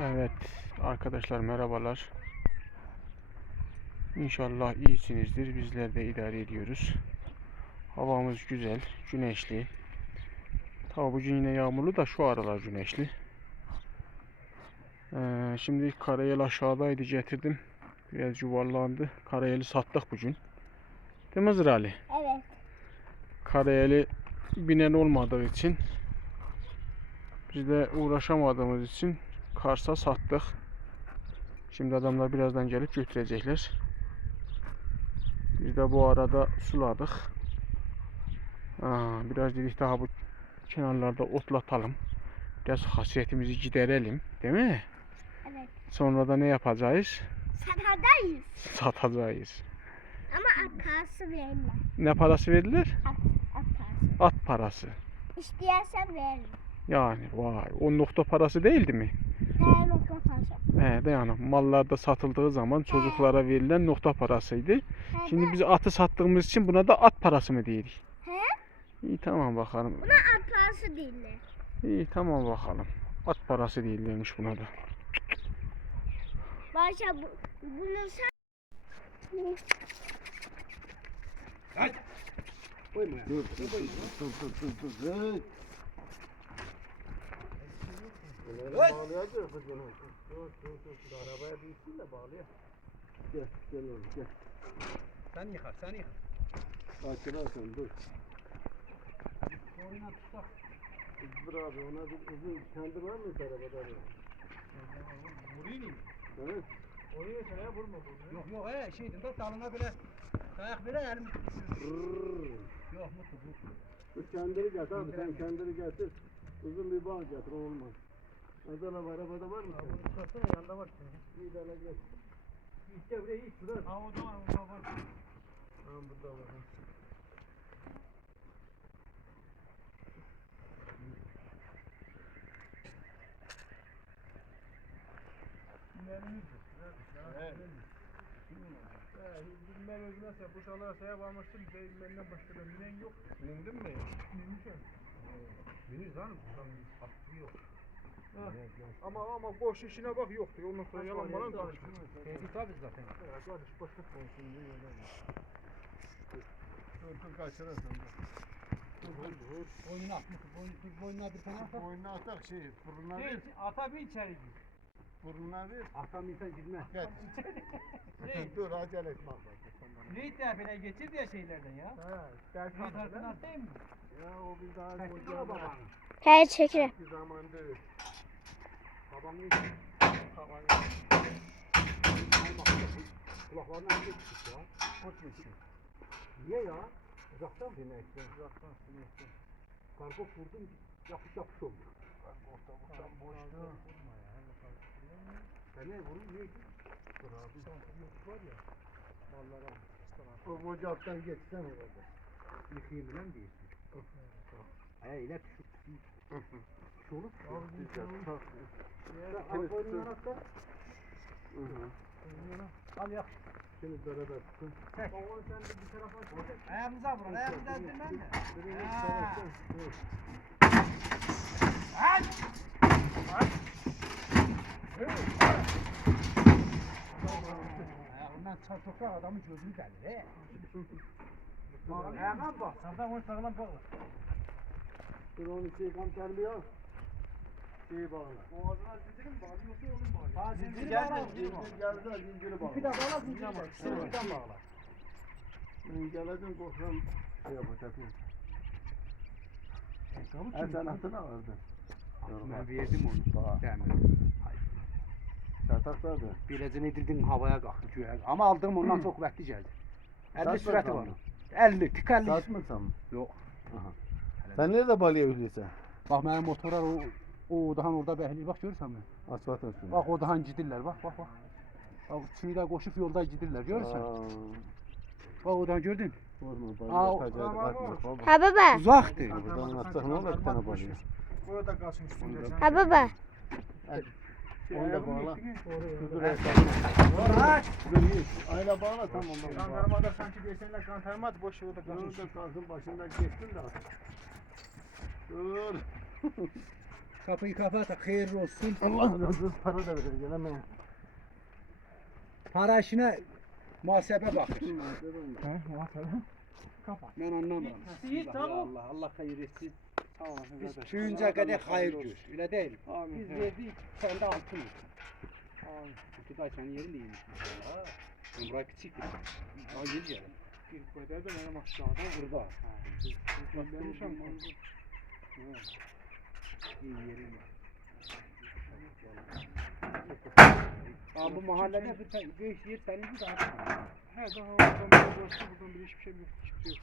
Evet arkadaşlar merhabalar. İnşallah iyisinizdir. Bizler de idare ediyoruz. Havamız güzel, güneşli. Tabi bugün yine yağmurlu da şu aralar güneşli. Ee, şimdi karayel aşağıdaydı getirdim. Biraz yuvarlandı. Karayeli sattık bugün. Değil mi Hızır Ali? Evet. Karayeli binen olmadığı için biz de uğraşamadığımız için Kars'a sattık. Şimdi adamlar birazdan gelip götürecekler. Biz de bu arada suladık. Aa, biraz dedik daha bu kenarlarda otlatalım. Biraz hasretimizi giderelim. Değil mi? Evet. Sonra da ne yapacağız? Sahadayız. Satacağız. Ama at parası verirler. Ne parası verilir? At, at parası. At parası. İstersen veririm. Yani vay o nokta parası değildi mi? He de yani mallarda satıldığı zaman çocuklara verilen nokta parasıydı. He, Şimdi biz atı sattığımız için buna da at parası mı diyedik? He? İyi tamam bakalım. Buna at parası değiller. İyi tamam bakalım. At parası değilmiş buna da. Başa bu, bunu sen... Koyma ya. Dur dur dur dur dur dur Bağlayacak kızını. Dur dur dur dur. Arabaya binsin de bağlayalım. Gel gel oğlum gel. Sen yıkar, sen yıkar. Kaçırarsan dur. Dur abi ona bir uzun kendi var mı arabada? Vurayım mı? Evet. Oraya şuraya vurma. Yok yok he şeyden de dalına böyle dayak veren elim. Yok mutlu bu. Dur kendini getir abi sen kendini getir. Uzun bir bağ getir olmaz. Adana var arabada var mı Ya bunu yanında var. Bir tane geç. İç devreye iç şurada. Ha o da var, o da var. Ha burada var. ha. Bilmem özmezse bu şalar şeye varmıştım. Benden başka da binen yok. Bindin mi? Binmişim. Binir canım. Hakkı yok. Ama ama boş işine bak yok diyor. Ondan sonra yalan bana konuşma. Tehdit abi zaten. Kardeş boşa koysun diye öyle. Dur dur kaçırırsın. Dur dur dur. Boynuna at. Boynuna, bir tane atar. Boynuna atak şey, burnuna ver. Ata bir içeri gir. Burnuna ver. Atam insan girmez. Geç. Ne? dur acele etme. Mühit tepene geçir diye şeylerden ya. Ha, Mühit harfini atayım mı? Ya o bir daha Çektin mi babanı? Mu çıkıyor? Niye ya? Uzaktan? Sinekten. Uzaktan sinekten. Kargo vurdum yapış yapış oldu. Kargo ortalıktan boştu. Ben ne vurayım neydi? Dur abi. Yok var ya. Mallara. O bocaktan geçsen orada. Yıkayım bilen değilsin. Aya ile düşüp Çoluk. Güzel. Sen alkolünü anahtar. Al yak. Şimdi beraber tutun. Çek. Oğlum sen de bir tarafa çek. Ayağımıza vurun. Ayağımıza. Birini Ha. taraftan. Evet. Ayağından çarpıklar adamın gözünü delir he. Ayağına bak. Sağdan onu sağlam bağla. Dur onu şey kam terbiye al. Şeyi bağla. Boğazına zinciri mi bağlıyorsa onu bağlı. Ha zinciri Zincir bağla. geldi, zincir geldi zinciri bağla. İpi de bağla zinciri bağla. Evet. Sırtından bağla. Ben geledim korkam şey yapacak. Ayakkabı Her sanatına vardı. Ben verdim onu. Demirdim. Sataklardı. Bilezini edildin havaya kalktı güya. Ama aldığım ondan çok kuvvetli geldi. 50 Satmadın sürati var. mı? 50, tık 50. Satmırsan mı? Yok. Sen nerede balya üflüyorsun? Bak benim motorlar o o daha orada behli bak görürsen mi? Asfalt üstünde. Bak o daha gidirler bak bak bak. Bak çiğde koşup yolda gidirler görürsen. Bak o daha gördün. Sorma Aa, balya o- tacağı Tamam, atma baba. Ha baba. Uzaktı. Buradan atsak ne olur bir tane balya. Orada kalsın üstünde. Ha baba. Onu da bağla. Kudur. Ayla bağla tamam baba. Kantarmada sanki desenler kantarmat boş yolda kalmış. da kalsın başından geçtin de. Dur. Kapıyı kapat, hayırlı olsun. Allah razı olsun. Para da verir gelemeyin. Para işine muhasebe bakır. He, ya sen. Ben anlamam. İyi, Allah tamam. Allah, Allah hayır etsin. Sağ olasın Biz Allah kadar hayır olsun. gör. Öyle değil. mi? Amin. Biz verdik, sen de altın. Amin. Kutuday senin yerin de iyiymiş. Burayı küçük bir. Daha gel yarın. Bir kadar da benim aşağıda. Burada. Ha. Göndermişim Aa, bu mahallede bir beş yer seninki daha çok. He daha oradan bir şey dostu buradan bir hiçbir şey yok. Hiçbir şey yok.